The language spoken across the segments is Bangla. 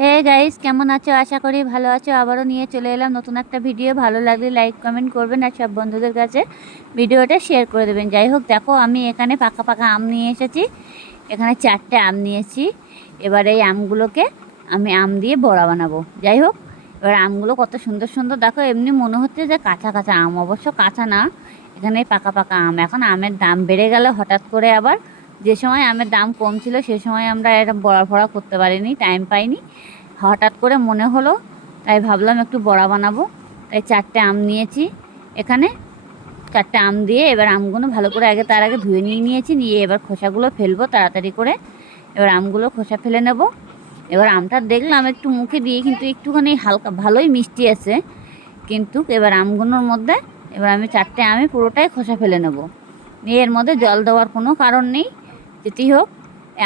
হে গাইস, কেমন আছো? আশা করি ভালো আছো। আবারও নিয়ে চলে এলাম নতুন একটা ভিডিও। ভালো লাগলে লাইক কমেন্ট করবেন আর সব বন্ধুদের কাছে ভিডিওটা শেয়ার করে দেবেন। যাই হোক, দেখো আমি এখানে পাকা পাকা আম নিয়ে এসেছি। এখানে 4টে আম নিয়েছি। এবার এই আমগুলোকে আমি আম দিয়ে বড়া বানাবো। যাই হোক, এবার আমগুলো কত সুন্দর সুন্দর দেখো। এমনি মনে হচ্ছে যে কাঁচা কাঁচা আম, অবশ্য কাঁচা না, এখানে পাকা পাকা আম। এখন আমের দাম বেড়ে গেল হঠাৎ করে। আবার যে সময় আমের দাম কম ছিল সে সময় আমরা এটা বড়া ফড়া করতে পারিনি, টাইম পাইনি। হঠাৎ করে মনে হলো, তাই ভাবলাম একটু বড়া বানাবো। তাই 4টে আম নিয়েছি। এখানে 4টে আম দিয়ে এবার আমগুলো ভালো করে তার আগে ধুয়ে নিয়েছি। নিয়ে এবার খোসাগুলো ফেলবো তাড়াতাড়ি করে। এবার আমগুলো খোসা ফেলে নেব। এবার আমটা দেখলাম একটু মুখে দিয়ে কিন্তু একটুখানি হালকা ভালোই মিষ্টি আছে, কিন্তু এবার আমগুলোর মধ্যে এবার আমি 4টে আমি পুরোটাই খোসা ফেলে নেব। নিয়ে এর মধ্যে জল দেওয়ার কোনো কারণ নেই। যেটি হোক,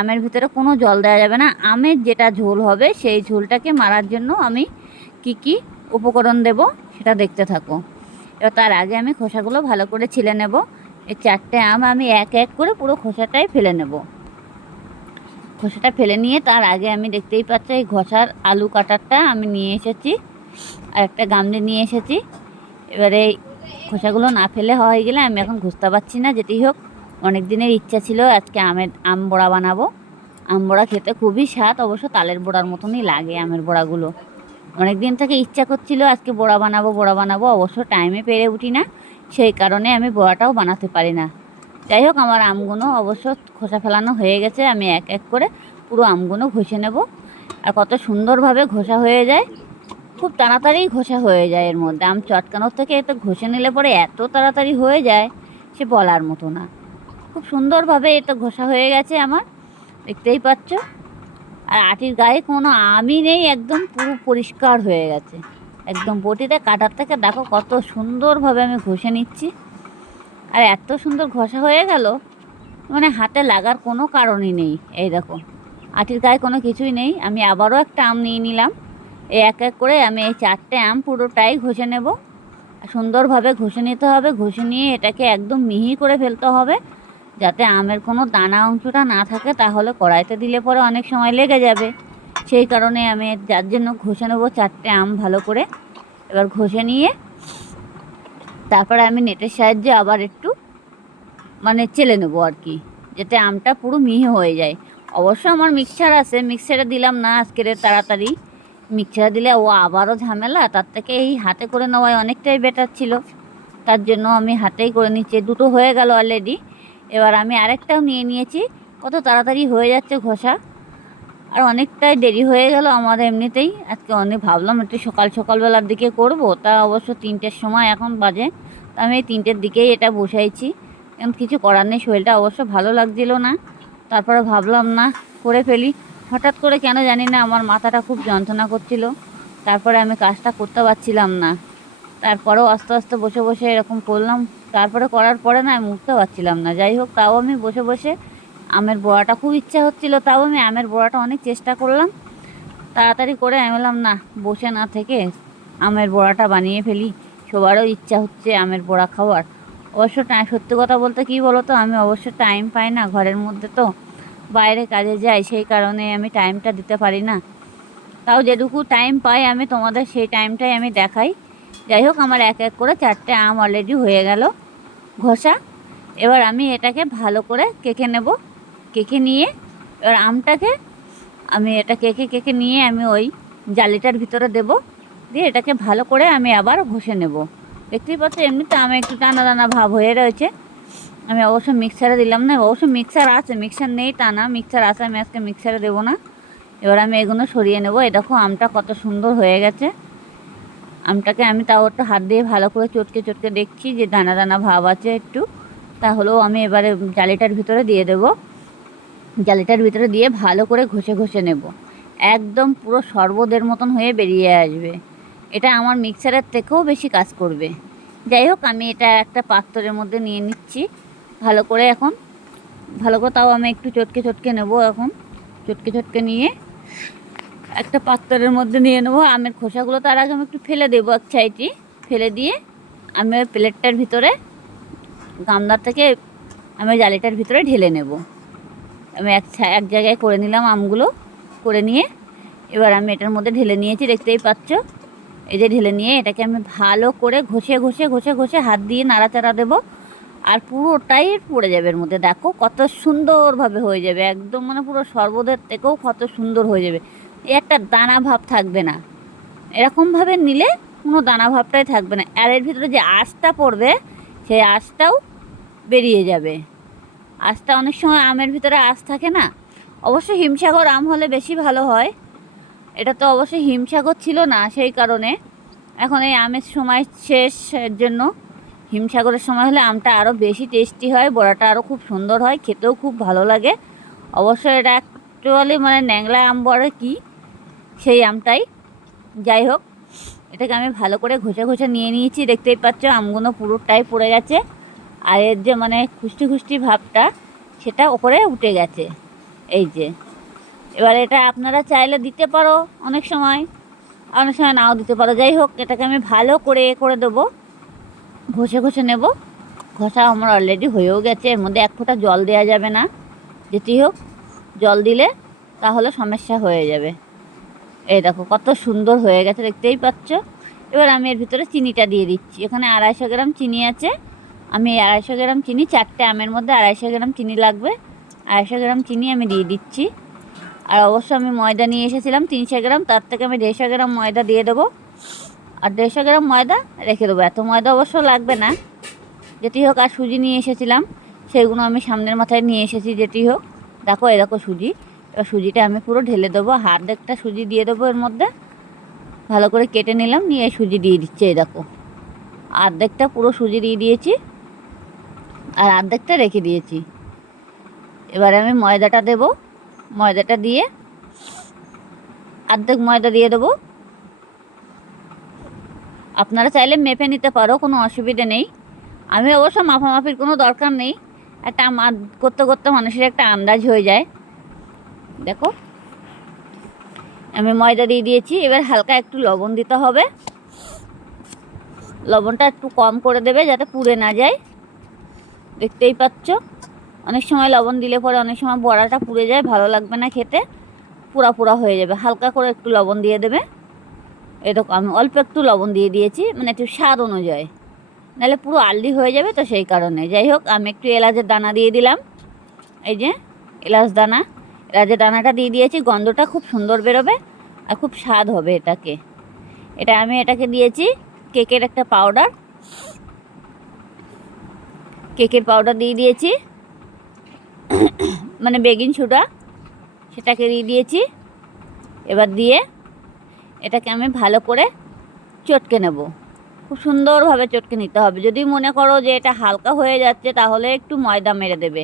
আমের ভিতরে কোনো জল দেওয়া যাবে না। আমের যেটা ঝোল হবে সেই ঝোলটাকে মারার জন্য আমি কি উপকরণ দেব সেটা দেখতে থাকো। এবার তার আগে আমি খোসাগুলো ভালো করে ছিলে নেব। এই 4টে আম আমি এক এক করে পুরো খোসাটাই ফেলে নেব। খোসাটা ফেলে নিয়ে তার আগে আমি দেখতেই পাচ্ছি এই ঘষার আলু কাটারটা আমি নিয়ে এসেছি, আর একটা গামলি নিয়ে এসেছি। এবারে এই খোসাগুলো না ফেলে হয়ে গেলে আমি এখন ঘষতে পারছি না। যেটি হোক, অনেক দিনের ইচ্ছা ছিল আজকে আম বড়া বানাবো। আম বড়া খেতে খুবই স্বাদ, অবশ্য তালের বড়ার মতনই লাগে আমের বড়াগুলো। অনেক দিন থেকে ইচ্ছা করছিল আজকে বড়া বানাবো, অবশ্য টাইমে পেরে উঠি না, সেই কারণে আমি বড়াটাও বানাতে পারি না। যাই হোক, আমার আমগুলো অবশ্য খোসা ফেলানো হয়ে গেছে। আমি এক এক করে পুরো আমগুলো ঘষে নেব। আর কত সুন্দরভাবে ঘষা হয়ে যায়, খুব তাড়াতাড়ি ঘষা হয়ে যায়। এর মধ্যে আম চটকানোর থেকে এতে ঘষে নিলে পরে এত তাড়াতাড়ি হয়ে যায় সে বলার মতো না। খুব সুন্দরভাবে এটা ঘষা হয়ে গেছে আমার, দেখতেই পাচ্ছ। আর আটির গায়ে কোনো আমই নেই, একদম পুরো পরিষ্কার হয়ে গেছে। একদম বটিতে কাটার থেকে দেখো কত সুন্দরভাবে আমি ঘষে নিচ্ছি। আর এত সুন্দর ঘষা হয়ে গেল, মানে হাতে লাগার কোনো কারণই নেই। এই দেখো, আটির গায়ে কোনো কিছুই নেই। আমি আবারও একটা আম নিয়ে নিলাম। এই এক এক করে আমি এই 4টে আম পুরোটাই ঘষে নেব। সুন্দরভাবে ঘষে নিতে হবে। ঘষে নিয়ে এটাকে একদম মিহি করে ফেলতে হবে, যাতে আমের কোনো দানা অংশটা না থাকে, তাহলে কড়াইতে দিলে পরে অনেক সময় লেগে যাবে। সেই কারণে আমি যার জন্য ঘষে নেবো 4টে আম ভালো করে। এবার ঘষে নিয়ে তারপরে আমি নেটের সাহায্যে আবার একটু চেলে নেবো আর কি, যাতে আমটা পুরো মিহি হয়ে যায়। অবশ্য আমার মিক্সচার আছে, মিক্সচারে দিলাম না আজকের তাড়াতাড়ি। মিক্সচারে দিলে ও আবারও ঝামেলা, তার থেকে এই হাতে করে নেওয়ায় অনেকটাই বেটার ছিল। তার জন্য আমি হাতেই করে নিচ্ছি। দুটো হয়ে গেল অলরেডি। এবার আমি আরেকটাও নিয়ে নিয়েছি। কত তাড়াতাড়ি হয়ে যাচ্ছে ঘষা, আর অনেকটাই দেরি হয়ে গেল আমার এমনিতেই। আজকে অনেক ভাবলাম একটু সকালবেলার দিকে করব, তা অবশ্য 3টের সময় এখন বাজে। তা আমি এই 3টের দিকেই এটা বসাইছি। এখন কিছু করার নেই, শরীরটা অবশ্য ভালো লাগছিল না। তারপরে ভাবলাম না, করে ফেলি। হঠাৎ করে কেন জানি না আমার মাথাটা খুব যন্ত্রণা করছিল। তারপরে আমি কাজটা করতে পারছিলাম না। তারপরেও আস্তে আস্তে বসে বসে এরকম করলাম। তারপরে করার পরে না আমি উঠতে পারছিলাম না। যাই হোক, তাও আমি বসে বসে আমের বড়াটা খুব ইচ্ছা হচ্ছিল, তাও আমি আমের বড়াটা অনেক চেষ্টা করলাম তাড়াতাড়ি করে। আমি বললাম না, বসে না থেকে আমের বড়াটা বানিয়ে ফেলি। সবারও ইচ্ছা হচ্ছে আমের বড়া খাওয়ার। অবশ্য সত্যি কথা বলতে কী বলো তো, আমি অবশ্য টাইম পাই না, ঘরের মধ্যে তো বাইরে কাজে যাই, সেই কারণে আমি টাইমটা দিতে পারি না। তাও যেটুকু টাইম পাই আমি তোমাদের সেই টাইমটাই আমি দেখাই। যাই হোক, আমার এক এক করে 4টে আম অলরেডি হয়ে গেল ঘষা। এবার আমি এটাকে ভালো করে কেকে নেব। কেকে নিয়ে এবার আমটাকে আমি এটা কেকে নিয়ে আমি ওই জালিটার ভিতরে দেব। দিয়ে এটাকে ভালো করে আমি আবার ঘষে নেব। দেখতেই পাচ্ছ এমনিতে আমি একটু টানা টানা ভাব হয়ে রয়েছে। আমি অবশ্য মিক্সারে দিলাম না, অবশ্য মিক্সার আছে, মিক্সার নেই তা না, মিক্সার আছে, আমি আজকে মিক্সারে দেবো না। এবার আমি এগুলো সরিয়ে নেব। এই দেখো আমটা কত সুন্দর হয়ে গেছে। আমটাকে আমি তাও একটু হাত দিয়ে ভালো করে চটকে দেখছি যে দানা দানা ভাব আছে একটু। তাহলেও আমি এবারে জালিটার ভিতরে দিয়ে দেব। জালিটার ভিতরে দিয়ে ভালো করে ঘষে নেব। একদম পুরো শরবতের মতন হয়ে বেরিয়ে আসবে। এটা আমার মিক্সারের থেকেও বেশি কাজ করবে। যাই হোক, আমি এটা একটা পাত্রের মধ্যে নিয়ে নিচ্ছি ভালো করে। এখন ভালো করে তাও আমি একটু চটকে নেব। এখন চটকে নিয়ে একটা পাত্রের মধ্যে নিয়ে নেবো। আমের খোসাগুলো তার আগে আমি একটু ফেলে দেবো এক সাইডে। ফেলে দিয়ে আমি ওই প্লেটটার ভিতরে, গামলার থেকে আমি জালিটার ভিতরে ঢেলে নেব। আমি এক জায়গায় করে নিলাম আমগুলো। করে নিয়ে এবার আমি এটার মধ্যে ঢেলে নিয়েছি, দেখতেই পাচ্ছ। এই যে ঢেলে নিয়ে এটাকে আমি ভালো করে ঘষে ঘষে ঘষে ঘষে হাত দিয়ে নাড়াচাড়া দেবো, আর পুরোটাই পড়ে যাবে এর মধ্যে। দেখো কত সুন্দরভাবে হয়ে যাবে, একদম মানে পুরো শরবতের থেকেও কত সুন্দর হয়ে যাবে। এই একটা দানা ভাব থাকবে না, এরকমভাবে নিলে কোনো দানা ভাবটাই থাকবে না। আর এর ভিতরে যে আঁশটা পড়বে সেই আঁশটাও বেরিয়ে যাবে। আঁশটা অনেক সময় আমের ভিতরে আঁশ থাকে না, অবশ্য হিমসাগর আম হলে বেশি ভালো হয়। এটা তো অবশ্যই হিমসাগর ছিল না, সেই কারণে এখন এই আমের সময় শেষ, এর জন্য হিমসাগরের সময় হলে আমটা আরও বেশি টেস্টি হয়, বড়াটা আরও খুব সুন্দর হয়, খেতেও খুব ভালো লাগে। অবশ্য এটা অ্যাকচুয়ালি মানে ন্যাংলা আম বলে কি সেই আমটাই। যাই হোক, এটাকে আমি ভালো করে ঘষে ঘষে নিয়ে নিয়েছি, দেখতেই পাচ্ছ আমগুলো পুরোটাই পড়ে গেছে। আর এর যে মানে খুষ্টি খুষ্টি ভাবটা সেটা ওপরে উঠে গেছে। এই যে এবার এটা আপনারা চাইলে দিতে পারো অনেক সময়, অনেক সময় নাও দিতে পারো। যাই হোক, এটাকে আমি ভালো করে দেবো, ঘষে ঘষে নেব। ঘষা আমার অলরেডি হয়েও গেছে, এর মধ্যে এক ফোঁটা জল দেওয়া যাবে না। যেটি হোক, জল দিলে তাহলে সমস্যা হয়ে যাবে। এই দেখো কত সুন্দর হয়ে গেছে, দেখতেই পাচ্ছ। এবার আমি এর ভিতরে চিনিটা দিয়ে দিচ্ছি। এখানে 250 গ্রাম চিনি আছে, আমি 250 গ্রাম চিনি, 4টে আমের মধ্যে 250 গ্রাম চিনি লাগবে। 250 গ্রাম চিনি আমি দিয়ে দিচ্ছি। আর অবশ্য আমি ময়দা নিয়ে এসেছিলাম 300 গ্রাম, তার থেকে আমি 150 গ্রাম ময়দা দিয়ে দেবো। আর 150 গ্রাম ময়দা রেখে দেবো, এত ময়দা অবশ্য লাগবে না। যেটি হোক, আর সুজি নিয়ে এসেছিলাম, সেগুলো আমি সামনের মাথায় নিয়ে এসেছি। যেটি হোক, দেখো এরকম সুজি। এবার সুজিটা আমি পুরো ঢেলে দেবো, অর্ধেকটা সুজি দিয়ে দেবো এর মধ্যে। ভালো করে কেটে নিলাম, নিয়ে সুজি দিয়ে দিচ্ছি। এই দেখো অর্ধেকটা পুরো সুজি দিয়ে দিয়েছি, আর অর্ধেকটা রেখে দিয়েছি। এবারে আমি ময়দাটা দেবো, ময়দাটা দিয়ে অর্ধেক ময়দা দিয়ে দেবো। আপনারা চাইলে মেপে নিতে পারো, কোনো অসুবিধা নেই। আমি অবশ্য মাপামাপির কোনো দরকার নেই, একটা করতে করতে মানুষের একটা আন্দাজ হয়ে যায়। দেখো আমি ময়দা দিয়ে দিয়েছি। এবার হালকা একটু লবণ দিতে হবে, লবণটা একটু কম করে দেবে যাতে পুড়ে না যায়। দেখতেই পাচ্ছ, অনেক সময় লবণ দিলে পরে অনেক সময় বড়াটা পুড়ে যায়, ভালো লাগবে না খেতে, পুরা পুরা হয়ে যাবে। হালকা করে একটু লবণ দিয়ে দেবে। এরকম আমি অল্প একটু লবণ দিয়ে দিয়েছি, মানে একটু স্বাদ অনুযায়ী, নাহলে পুরো আলদি হয়ে যাবে, তো সেই কারণে। যাই হোক, আমি একটু এলাচের দানা দিয়ে দিলাম। এই যে এলাচ দানা, এলাচের দানাটা দিয়ে দিয়েছি, গন্ধটা খুব সুন্দর বেরোবে আর খুব স্বাদ হবে এটাকে। আমি এটাকে দিয়েছি কেকের একটা পাউডার, কেকের পাউডার দিয়ে দিয়েছি, মানে বেকিং সোডা, সেটাকে দিয়ে দিয়েছি। এবার দিয়ে এটাকে আমি ভালো করে চটকে নেব, খুব সুন্দরভাবে চটকে নিতে হবে। যদি মনে করো যে এটা হালকা হয়ে যাচ্ছে তাহলে একটু ময়দা মেরে দেবে,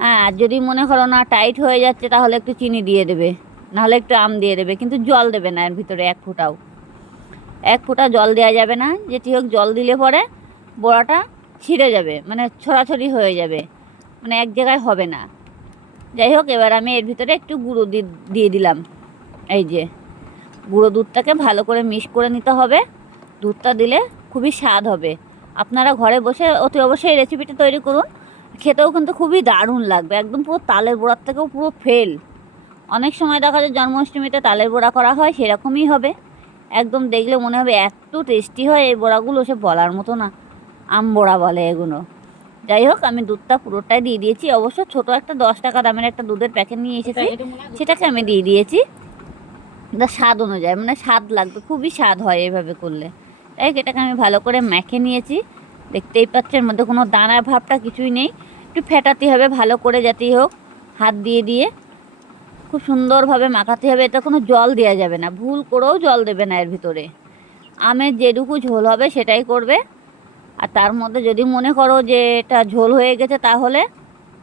হ্যাঁ। আর যদি মনে করো না টাইট হয়ে যাচ্ছে তাহলে একটু চিনি দিয়ে দেবে, নাহলে একটু আম দিয়ে দেবে, কিন্তু জল দেবে না এর ভিতরে, এক ফোঁটা জল দেওয়া যাবে না। যেটি হোক, জল দিলে পরে বড়াটা ছিঁড়ে যাবে, মানে ছড়াছড়ি হয়ে যাবে, মানে এক জায়গায় হবে না। যাই হোক, এবার আমি এর ভিতরে একটু গুঁড়ো দিয়ে দিলাম। এই যে গুঁড়ো দুধটাকে ভালো করে মিক্স করে নিতে হবে, দুধটা দিলে খুবই স্বাদ হবে। আপনারা ঘরে বসে অতি অবশ্যই এই রেসিপিটা তৈরি করুন, খেতেও কিন্তু খুবই দারুণ লাগবে, একদম পুরো তালের বড়ার থেকেও পুরো ফেল। অনেক সময় দেখা যায় জন্মাষ্টমীতে তালের বড়া করা হয়, সেরকমই হবে, একদম দেখলে মনে হবে এত টেস্টি হয় এই বড়াগুলো, সে বলার মতো না। আম বড়া বলে এগুলো। যাই হোক, আমি দুধটা পুরোটাই দিয়ে দিয়েছি। অবশ্য ছোটো একটা 10 টাকা দামের একটা দুধের প্যাকেট নিয়ে এসেছি, সেটাকে আমি দিয়ে দিয়েছি। এটা স্বাদ অনুযায়ী, মানে স্বাদ লাগবে, খুবই স্বাদ হয় এইভাবে করলে। তাই এটাকে আমি ভালো করে মেখে নিয়েছি, দেখতেই পাচ্ছেন, এর মধ্যে কোনো দানার ভাবটা কিছুই নেই। একটু ফেটাতে হবে ভালো করে, যাতেই হোক হাত দিয়ে দিয়ে খুব সুন্দরভাবে মাখাতে হবে। এতে কোনো জল দেওয়া যাবে না, ভুল করেও জল দেবে না এর ভিতরে। আমের যেটুকু ঝোল হবে সেটাই করবে। আর তার মধ্যে যদি মনে করো যে এটা ঝোল হয়ে গেছে তাহলে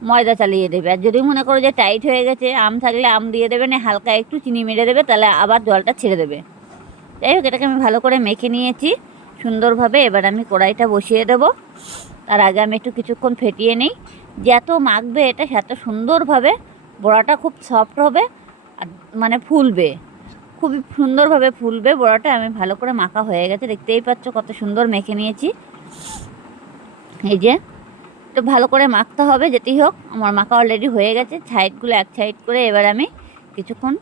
ময়দা চালিয়ে দেবে, আর যদি মনে করো যে টাইট হয়ে গেছে, আম থাকলে আম দিয়ে দেবে, না হালকা একটু চিনি মেরে দেবে, তাহলে আবার জলটা ছেড়ে দেবে। যাই হোক, এটাকে আমি ভালো করে মেখে নিয়েছি সুন্দরভাবে। এবার আমি কড়াইটা বসিয়ে দেব। তার আগে আমি একটু কিছুক্ষণ ফেটিয়ে নিই, যত মাখবে এটা সেত সুন্দরভাবে বড়াটা খুব সফট হবে, আর মানে ফুলবে, খুবই সুন্দরভাবে ফুলবে বড়াটা। আমি ভালো করে মাখা হয়ে গেছে, দেখতেই পাচ্ছ কত সুন্দর মেখে নিয়েছি। এই যে তো ভালো করে মাখতে হবে। যেতেই হোক, আমার মাখা অলরেডি হয়ে গেছে, সাইডগুলো এক সাইড করে এবার আমি কিছুক্ষণ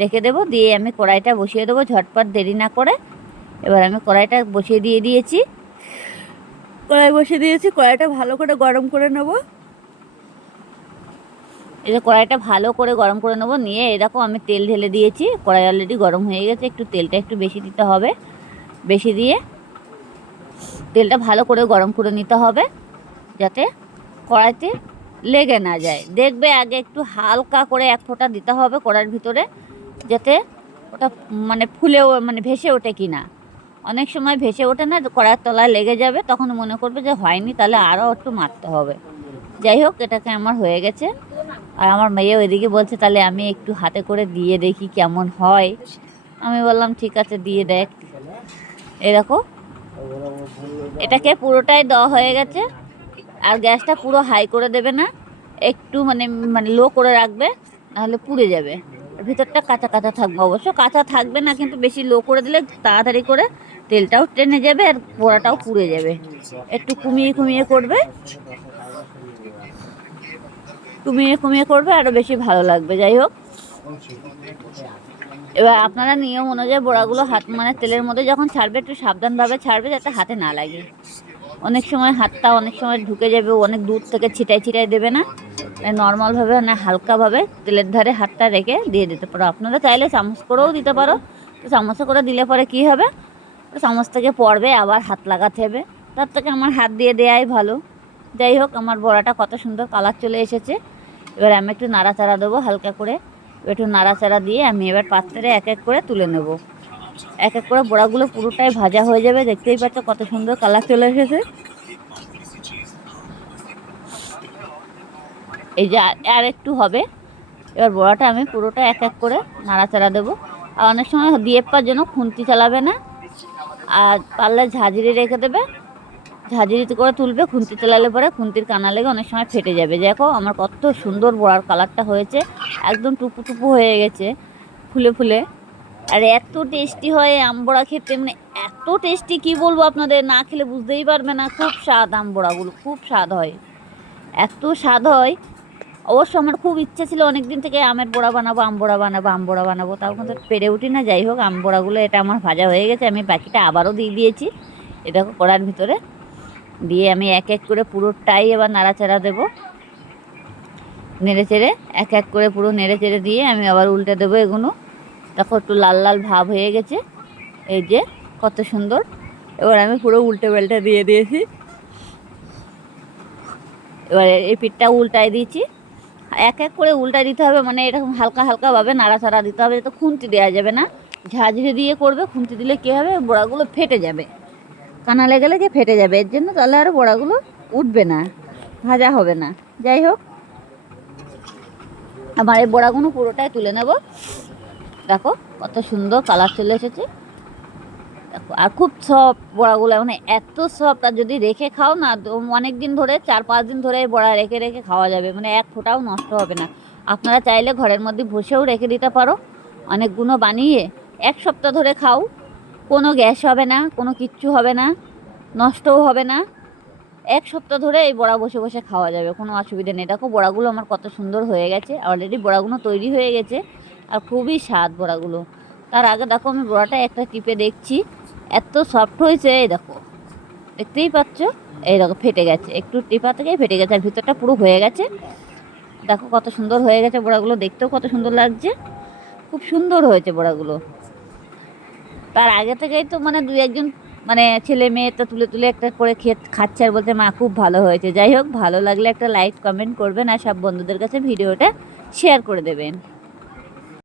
রেখে দেবো। দিয়ে আমি কড়াইটা বসিয়ে দেবো ঝটপট দেরি না করে। এবার আমি কড়াইটা বসিয়ে দিয়েছি। কড়াই বসিয়ে দিয়েছি, কড়াইটা ভালো করে গরম করে নেব। এই যে কড়াইটা ভালো করে গরম করে নেবো, নিয়ে এরকম আমি তেল ঢেলে দিয়েছি। কড়াই অলরেডি গরম হয়ে গেছে, একটু তেলটা একটু বেশি দিতে হবে। বেশি দিয়ে তেলটা ভালো করে গরম করে নিতে হবে, যাতে কড়াইতে লেগে না যায়। দেখবে আগে একটু হালকা করে এক ফোঁটা দিতে হবে কড়াইয়ের ভিতরে, যাতে ওটা মানে ফুলেও মানে ভেসে ওঠে কি না। অনেক সময় ভেসে ওঠে না, কড়াইয়ের তলায় লেগে যাবে, তখন মনে করবে যে হয়নি, তাহলে আরও একটু মারতে হবে। যাই হোক, এটাকে আমার হয়ে গেছে। আর আমার মেয়েও এদিকে বলছে তাহলে আমি একটু হাতে করে দিয়ে দেখি কেমন হয়। আমি বললাম ঠিক আছে, দিয়ে দেখ। এরকম এটাকে পুরোটাই দেওয়া হয়ে গেছে। আর গ্যাসটা পুরো হাই করে দেবে না, একটু মানে মানে লো করে রাখবে, নাহলে পুড়ে যাবে। ভিতরটা কাঁচা কাঁচা থাকবে, অবশ্য কাঁচা থাকবে না, কিন্তু বেশি লো করে দিলে তাড়াতাড়ি করে তেলটাও টেনে যাবে আর বড়াটাও পুড়ে যাবে। একটু কমিয়ে কমিয়ে করবে, কমিয়ে কমিয়ে করবে, আরও বেশি ভালো লাগবে। যাই হোক, এবার আপনারা নিয়ম অনুযায়ী বড়াগুলো হাত মানে তেলের মধ্যে যখন ছাড়বে একটু সাবধানভাবে ছাড়বে, যাতে হাতে না লাগে। অনেক সময় হাতটা অনেক সময় ঢুকে যাবে, অনেক দূর থেকে ছিটাই ছিটাই দেবে না, নর্মালভাবে না হালকাভাবে তেলের ধারে হাতটা রেখে দিয়ে দিতে পারো। আপনারা চাইলে চামচ করেও দিতে পারো। তো চামচে করে দিলে পরে কী হবে, চামচ থেকে পড়বে, আবার হাত লাগাতে হবে। তার থেকে আমার হাত দিয়ে দেওয়াই ভালো। যাই হোক, আমার বড়াটা কত সুন্দর কালার চলে এসেছে। এবার আমি একটু নাড়াচাড়া দেবো হালকা করে। একটু নাড়াচাড়া দিয়ে আমি এবার পাত্রে এক এক করে তুলে নেব। এক এক করে বড়াগুলো পুরোটাই ভাজা হয়ে যাবে। দেখতেই পাচ্ছ কত সুন্দর কালার চলে এসেছে। এই যে আর একটু হবে। এবার বড়াটা আমি পুরোটা এক এক করে নাড়াচাড়া দেবো। আর অনেক সময় দিয়ে পাওয়ার জন্য খুন্তি চালাবে না, আর পারলে ঝাঁঝরি রেখে দেবে, ঝাঁঝরিতে করে তুলবে। খুন্তি চালালে পরে খুন্তির কানা লেগে অনেক সময় ফেটে যাবে। দেখো আমার কত সুন্দর বড়ার কালারটা হয়েছে, একদম টুপু টুপু হয়ে গেছে, ফুলে ফুলে। আর এত টেস্টি হয় আম বড়া খেতে, মানে এত টেস্টি কি বলবো আপনাদের, না খেলে বুঝতেই পারবে না। খুব স্বাদ, আম বড়াগুলো খুব স্বাদ হয়, এত স্বাদ হয়। অবশ্য আমার খুব ইচ্ছা ছিল অনেক দিন থেকে আমের বড়া বানাবো, আম বড়া বানাবো, আম বড়া বানাবো, তাও কিন্তু পেরে উঠি না। যাই হোক, আম বড়াগুলো এটা আমার ভাজা হয়ে গেছে, আমি বাকিটা আবারও দিয়ে দিয়েছি এটা কড়ার ভিতরে। দিয়ে আমি এক এক করে পুরোটাই এবার নাড়াচাড়া দেবো, নেড়ে চেড়ে এক এক করে পুরো নেড়ে চেড়ে দিয়ে আমি আবার উল্টে দেবো এগুলো। দেখো একটু লাল লাল ভাব হয়ে গেছে, এই যে কত সুন্দর। এবার আমি পুরো উল্টে পাল্টে দিয়ে দিয়েছি। এবার এই পিঠটা উল্টায় দিয়েছি, এক এক করে উল্টায় দিতে হবে, মানে এরকম হালকা হালকাভাবে নাড়াচাড়া দিতে হবে, যাতে খুন্তি দেওয়া যাবে না। ঝাঁঝরি দিয়ে করবে, খুন্তি দিলে কী হবে, বড়াগুলো ফেটে যাবে, কানা লেগে লেগে ফেটে যাবে। এর জন্য তাহলে আর বড়াগুলো উঠবে না, ভাজা হবে না। যাই হোক, আমার এই বড়াগুলো পুরোটাই তুলে নেব। দেখো কত সুন্দর কালার চলে এসেছে। দেখো, আর খুব সফট বড়াগুলো, মানে এত সফট। আর যদি রেখে খাও না, অনেক দিন ধরে 4-5 দিন ধরে এই বড়া রেখে রেখে খাওয়া যাবে, মানে এক ফোঁটাও নষ্ট হবে না। আপনারা চাইলে ঘরের মধ্যে বসেও রেখে দিতে পারো, অনেকগুলো বানিয়ে 1 সপ্তাহ ধরে খাও, কোনো গ্যাস হবে না, কোনো কিচ্ছু হবে না, নষ্টও হবে না। 1 সপ্তাহ ধরে এই বড়া বসে বসে খাওয়া যাবে, কোনো অসুবিধা নেই। দেখো বড়াগুলো আমার কত সুন্দর হয়ে গেছে, অলরেডি বড়াগুলো তৈরি হয়ে গেছে, আর খুবই স্বাদ বড়াগুলো। তার আগে দেখো আমি বড়াটা একটা টিপে দেখছি, এত সফট হয়েছে। এই দেখো, দেখতেই পাচ্ছ, এই দেখো ফেটে গেছে, একটু টিপা থেকেই ফেটে গেছে, আর ভিতরটা পুরো হয়ে গেছে। দেখো কত সুন্দর হয়ে গেছে বড়াগুলো, দেখতেও কত সুন্দর লাগছে, খুব সুন্দর হয়েছে বড়াগুলো। তার আগে থেকেই তো মানে 2-1 জন মানে ছেলে মেয়ে তো তুলে তুলে একটা করে খাচ্ছে, আর বলতে মা খুব ভালো হয়েছে। যাই হোক, ভালো লাগলে একটা লাইক কমেন্ট করবেন, আর সব বন্ধুদের কাছে ভিডিওটা শেয়ার করে দেবেন।